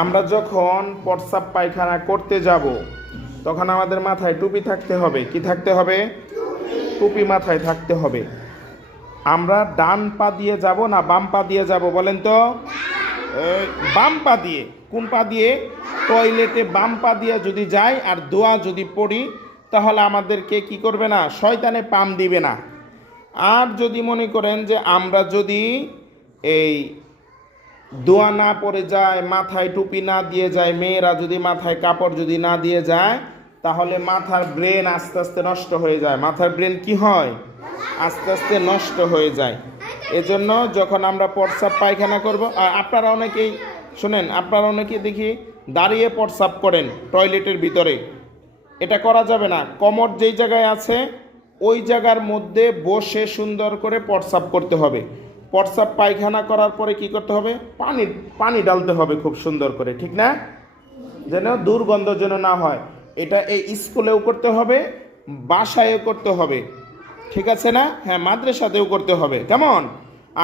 আমরা যখন প্রস্রাব পায়খানা করতে যাব তখন আমাদের মাথায় টুপি থাকতে হবে। কি থাকতে হবে? টুপি মাথায় থাকতে হবে। আমরা ডান পা দিয়ে যাব না বাম পা দিয়ে যাব বলেন তো? বাম পা দিয়ে। কোন পা দিয়ে? টয়লেটে বাম পা দিয়ে যদি যাই আর দোয়া যদি পড়ি তাহলে আমাদেরকে কি করবে না? শয়তানে পাম দিবে না। আর যদি মনে করেন যে আমরা যদি এই দোয়া না পড়ে যায়, মাথায় টুপি না দিয়ে যায়, মেয়েরা যদি মাথায় কাপড় যদি না দিয়ে যায়, তাহলে মাথার ব্রেন আস্তে আস্তে নষ্ট হয়ে যায়। মাথার ব্রেন কি হয়? আস্তে আস্তে নষ্ট হয়ে যায়। এজন্য যখন আমরা প্রস্রাব পায়খানা করব, আর আপনারা অনেকেই শোনেন, আপনারা অনেকেই দেখি দাঁড়িয়ে প্রস্রাব করেন টয়লেটের ভিতরে। এটা করা যাবে না। কোমর যেই জায়গায় আছে ওই জায়গার মধ্যে বসে সুন্দর করে প্রস্রাব করতে হবে। প্রস্রাব পায়খানা করার পরে কি করতে হবে? পানি ঢালতে হবে খুব সুন্দর করে, ঠিক না? যেন দুর্গন্ধ যেন না হয়। এটা এই স্কুলেও করতে হবে, বাসায়ও করতে হবে, ঠিক আছে না? হ্যাঁ, মাদ্রাসাতেও করতে হবে। কেমন?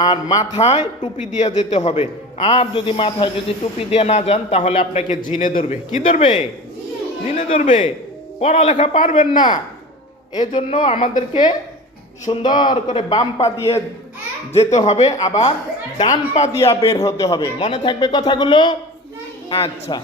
আর মাথায় টুপি দিয়ে যেতে হবে। আর যদি মাথায় যদি টুপি দিয়ে না যান তাহলে আপনাকে জিনে ধরবে। কি ধরবে? জিনে ধরবে। পড়ালেখা পারবেন না। এজন্য আমাদেরকে সুন্দর করে বাম পা দিয়ে যেতে হবে, আবার ডান পা দিয়ে বের হতে হবে। মনে থাকবে কথাগুলো? আচ্ছা।